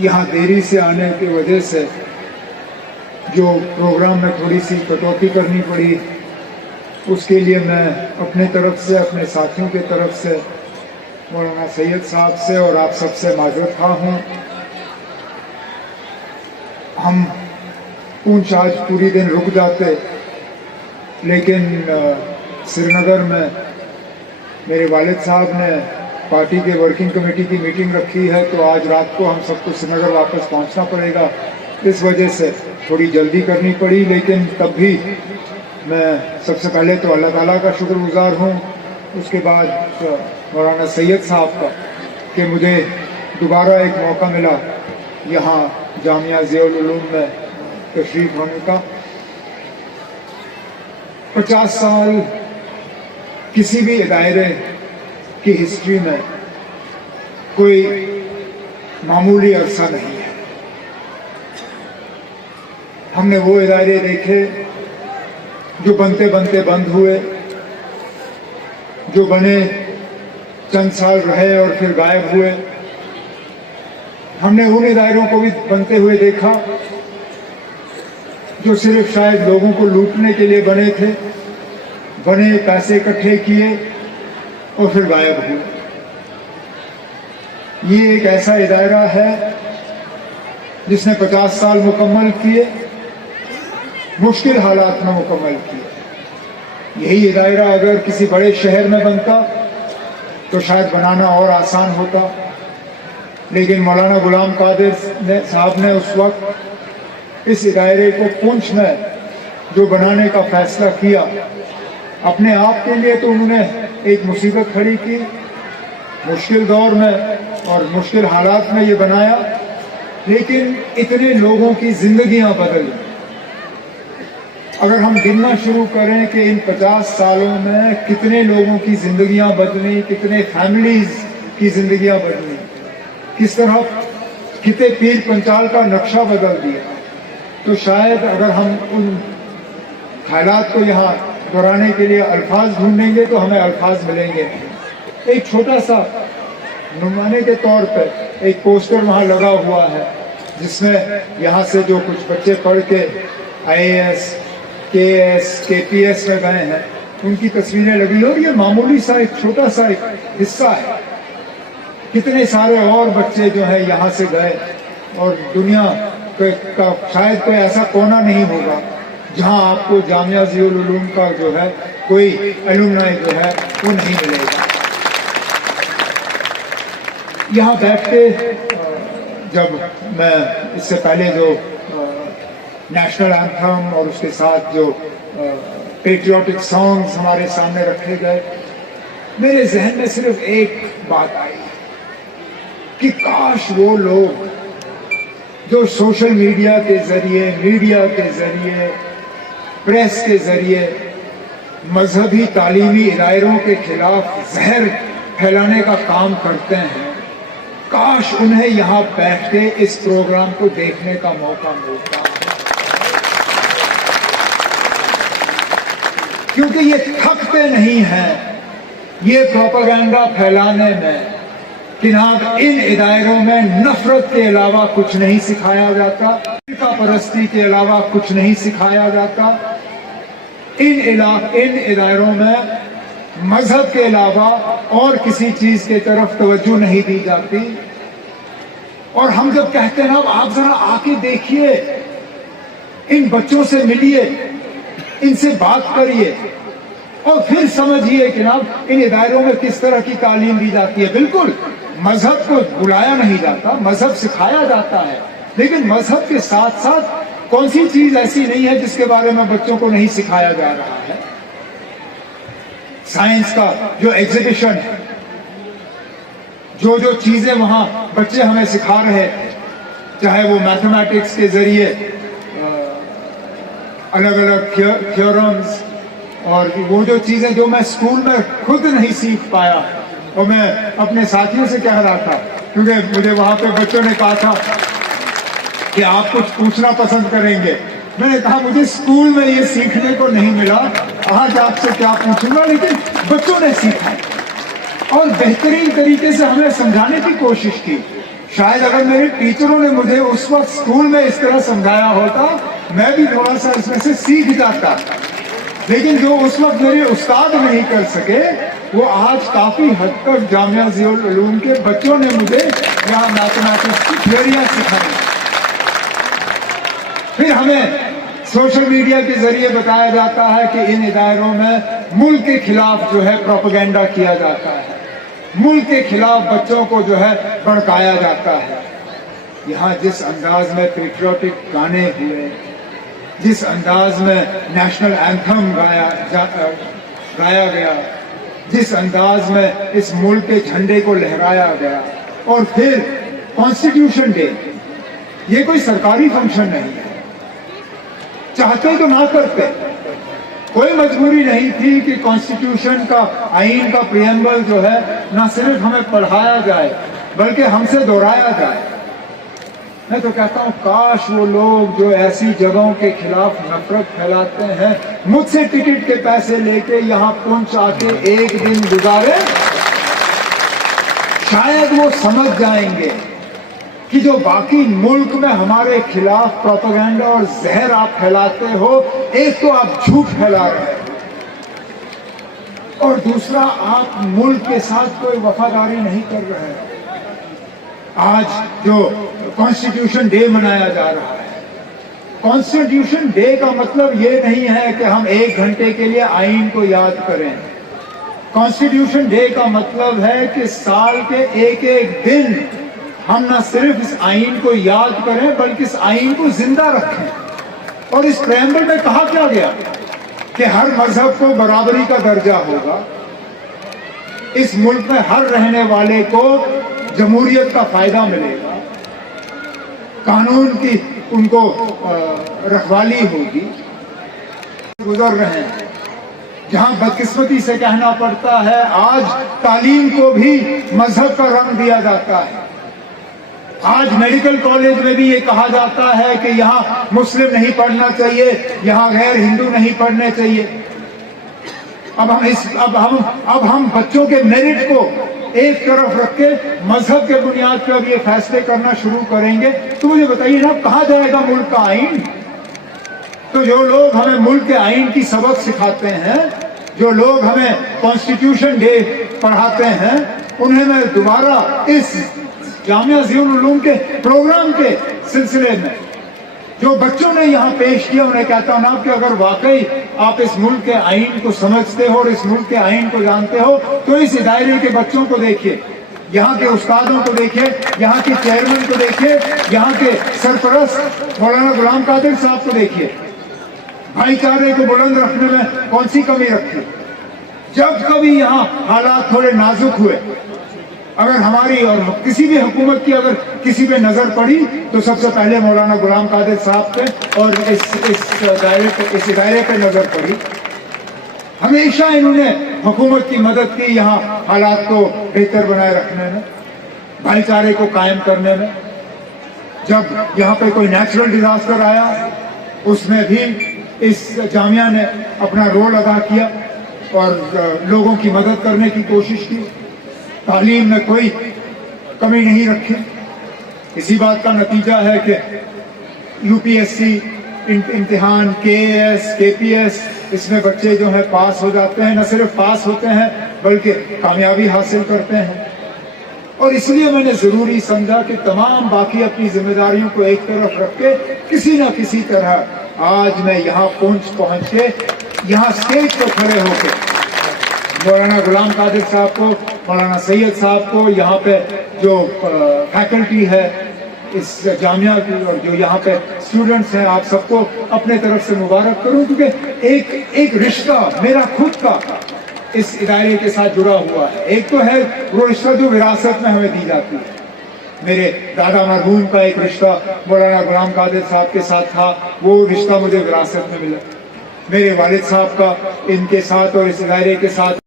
यहाँ देरी से आने की वजह से जो प्रोग्राम में थोड़ी सी कटौती करनी पड़ी, उसके लिए मैं अपने तरफ से, अपने साथियों की तरफ से, मौलाना सैयद साहब से और आप सबसे माजूर खा हूँ। हम पूंछ आज पूरी दिन रुक जाते, लेकिन श्रीनगर में मेरे वालिद साहब ने पार्टी के वर्किंग कमेटी की मीटिंग रखी है, तो आज रात को हम सबको श्रीनगर वापस पहुंचना पड़ेगा। इस वजह से थोड़ी जल्दी करनी पड़ी, लेकिन तब भी मैं सबसे पहले तो अल्लाह ताला का शुक्रगुजार हूँ, उसके बाद मौलाना सैयद साहब का कि मुझे दोबारा एक मौका मिला यहाँ जामिया ज़ियाउल उलूम में तशरीफ़ होने का। 50 साल किसी भी दायरे की हिस्ट्री में कोई मामूली अरसा नहीं है। हमने वो इदारे देखे जो बनते बनते बंद हुए, जो बने चंद साल रहे और फिर गायब हुए। हमने उन इदारों को भी बनते हुए देखा जो सिर्फ शायद लोगों को लूटने के लिए बने थे, बने, पैसे इकट्ठे किए और फिर गायब हुए। ये एक ऐसा इदारा है जिसने 50 साल मुकम्मल किए, मुश्किल हालात में मुकम्मल किए। यही इदारा अगर किसी बड़े शहर में बनता तो शायद बनाना और आसान होता, लेकिन मौलाना गुलाम कादिर साहब ने उस वक्त इस इदारे को पूंछ में जो बनाने का फैसला किया, अपने आप के लिए तो उन्होंने एक मुसीबत खड़ी की, मुश्किल दौर में और मुश्किल हालात में ये बनाया, लेकिन इतने लोगों की जिंदगियां बदली। अगर हम गिनना शुरू करें कि इन 50 सालों में कितने लोगों की जिंदगियां बदली, कितने फैमिलीज की जिंदगियां बदली, किस तरह कितने पीर पंचाल का नक्शा बदल दिया, तो शायद अगर हम उन हालात को यहाँ दोहराने के लिए अल्फाज ढूंढेंगे तो हमें अल्फाज मिलेंगे। एक छोटा सा नुमाने के तौर पर एक पोस्टर वहाँ लगा हुआ है, जिसमें यहाँ से जो कुछ बच्चे पढ़ के IAS, KS, KPS में गए हैं, उनकी तस्वीरें लगी, और ये मामूली सा एक छोटा सा एक हिस्सा है। कितने सारे और बच्चे जो है यहाँ से गए, और दुनिया का शायद कोई ऐसा कोना नहीं होगा जहाँ आपको जामिया ज़ियाउल उलूम का जो है कोई एलुमनाई जो है वो नहीं मिलेगा। यहाँ बैठ के जब मैं इससे पहले जो नेशनल एंथम और उसके साथ जो पेट्रियोटिक सॉन्ग्स हमारे सामने रखे गए, मेरे जहन में सिर्फ एक बात आई कि काश वो लोग जो सोशल मीडिया के जरिए, मीडिया के जरिए, प्रेस के जरिए मजहबी तालीमी इदारों के खिलाफ जहर फैलाने का काम करते हैं, काश उन्हें यहाँ बैठ के इस प्रोग्राम को देखने का मौका मिलता, क्योंकि ये थकते नहीं हैं ये प्रोपेगेंडा फैलाने में कि ना इन इदारों में नफरत के अलावा कुछ नहीं सिखाया जाता, फिरका परस्ती के अलावा कुछ नहीं सिखाया जाता। इन इदारों में मजहब के अलावा और किसी चीज के तरफ तवज्जो नहीं दी जाती। और हम जब कहते हैं ना, आप जरा आके देखिए, इन बच्चों से मिलिए, इनसे बात करिए और फिर समझिए कि ना इन इदारों में किस तरह की तालीम दी जाती है। बिल्कुल मजहब को बुलाया नहीं जाता, मजहब सिखाया जाता है, लेकिन मजहब के साथ साथ कौन सी चीज ऐसी नहीं है जिसके बारे में बच्चों को नहीं सिखाया जा रहा है। साइंस का जो एग्जीबिशन है, जो चीजें वहां बच्चे हमें सिखा रहे हैं, चाहे वो मैथमेटिक्स के जरिए अलग अलग थ्योरम्स, और वो जो चीजें जो मैं स्कूल में खुद नहीं सीख पाया, और मैं अपने साथियों से कह रहा था, क्योंकि मुझे वहां पे बच्चों ने कहा था कि आप कुछ पूछना पसंद करेंगे। मैंने कहा मुझे स्कूल में ये सीखने को नहीं मिला, आज आपसे क्या पूछूंगा, लेकिन बच्चों ने सीखा और बेहतरीन तरीके से हमें समझाने की कोशिश की। शायद अगर मेरे टीचरों ने मुझे उस वक्त स्कूल में इस तरह समझाया होता, मैं भी थोड़ा सा इसमें से सीख जाता। लेकिन जो उस वक्त मेरे उस्ताद नहीं कर सके, वो आज काफी हद तक जामिया ज़ियाउल उलूम के बच्चों ने मुझे यहाँ मैथमेटिक्स की थ्योरियां सिखाई। फिर हमें सोशल मीडिया के जरिए बताया जाता है कि इन इदारों में मुल्क के खिलाफ जो है प्रोपेगेंडा किया जाता है, मुल्क के खिलाफ बच्चों को जो है भड़काया जाता है। यहाँ जिस अंदाज में पेट्रियोटिक गाने हुए, जिस अंदाज में नेशनल एंथम गाया गया, जिस अंदाज में इस मुल्क के झंडे को लहराया गया, और फिर कॉन्स्टिट्यूशन डे, ये कोई सरकारी फंक्शन नहीं है। चाहते तो ना करते, कोई मजबूरी नहीं थी कि कॉन्स्टिट्यूशन का, आईन का प्रियम्बल जो है ना सिर्फ हमें पढ़ाया जाए बल्कि हमसे दोहराया जाए। मैं तो कहता हूं काश वो लोग जो ऐसी जगहों के खिलाफ नफरत फैलाते हैं, मुझसे टिकट के पैसे लेके यहाँ पुंछ आके एक दिन गुजारे, शायद वो समझ जाएंगे कि जो बाकी मुल्क में हमारे खिलाफ प्रोपेगेंडा और जहर आप फैलाते हो, एक तो आप झूठ फैला रहे हैं और दूसरा आप मुल्क के साथ कोई वफादारी नहीं कर रहे हैं। आज जो कॉन्स्टिट्यूशन डे मनाया जा रहा है, कॉन्स्टिट्यूशन डे का मतलब ये नहीं है कि हम 1 घंटे के लिए आईन को याद करें। कॉन्स्टिट्यूशन डे का मतलब है कि साल के एक एक दिन हम न सिर्फ इस आईन को याद करें बल्कि इस आईन को जिंदा रखें। और इस प्रेम्बल में कहा क्या गया कि हर मजहब को बराबरी का दर्जा होगा, इस मुल्क में हर रहने वाले को जमहूरियत का फायदा मिलेगा, कानून की उनको रखवाली होगी। गुजर रहे हैं जहां बदकिस्मती से कहना पड़ता है, आज तालीम को भी मजहब का रंग दिया जाता है। आज मेडिकल कॉलेज में भी ये कहा जाता है कि यहाँ मुस्लिम नहीं पढ़ना चाहिए, यहाँ गैर हिंदू नहीं पढ़ने चाहिए। अब हम बच्चों के मेरिट को एक तरफ रख के मजहब के बुनियाद पर अब ये फैसले करना शुरू करेंगे, तो मुझे बताइए ना, कहाँ जाएगा मुल्क का आईन? तो जो लोग हमें मुल्क के आईन की सबक सिखाते हैं, जो लोग हमें कॉन्स्टिट्यूशन डे पढ़ाते हैं, उन्हें मैं दोबारा इस जामिया ज़ियाउल उलूम के प्रोग्राम के सिलसिले में जो बच्चों ने यहाँ पेश किया, उन्हें कहता हूं ना कि अगर वाकई आप इस मुल्क के आईन को समझते हो और इस मुल्क के आईन को जानते हो, तो इस इदारे के बच्चों को देखिए, यहाँ के उस्तादों को देखिए, यहाँ के चेयरमैन को देखिए, यहाँ के सरपरस्त मौलाना गुलाम कादिर साहब को देखिए। भाईचारे को बुलंद रखने में कौन सी कमी रखी? जब कभी यहाँ हालात थोड़े नाजुक हुए, अगर हमारी और किसी भी हुकूमत की अगर किसी पे नजर पड़ी, तो सबसे पहले मौलाना गुलाम कादिर साहब पे और इस इदारे पे नजर पड़ी। हमेशा इन्होंने हुकूमत की मदद की यहाँ हालात को बेहतर बनाए रखने में, भाईचारे को कायम करने में। जब यहाँ पे कोई नेचुरल डिजास्टर आया, उसमें भी इस जामिया ने अपना रोल अदा किया और लोगों की मदद करने की कोशिश की। तालीम में कोई कमी नहीं रखी। इसी बात का नतीजा है कि यूपीएससी इम्तिहान, केएएस, केपीएस, इसमें बच्चे जो है पास हो जाते हैं, न सिर्फ पास होते हैं बल्कि कामयाबी हासिल करते हैं। और इसलिए मैंने जरूरी समझा कि तमाम बाकी अपनी जिम्मेदारियों को एक तरफ रख के किसी न किसी तरह आज मैं यहाँ पहुंच के यहाँ स्टेज पर खड़े होकर मौलाना गुलाम कादिर साहब को, मौलाना सैयद साहब को, यहाँ पे जो फैकल्टी है इस जामिया की और जो यहाँ पे स्टूडेंट्स हैं, आप सबको अपने तरफ से मुबारक करूं, क्योंकि एक रिश्ता मेरा खुद का इस इदारे के साथ जुड़ा हुआ है। एक तो है वो रिश्ता जो विरासत में हमें दी जाती है। मेरे दादा मरहूम का एक रिश्ता मौलाना गुलाम कादिर साहब के साथ था, वो रिश्ता मुझे विरासत में मिला। मेरे वालिद साहब का इनके साथ और इस इदारे के साथ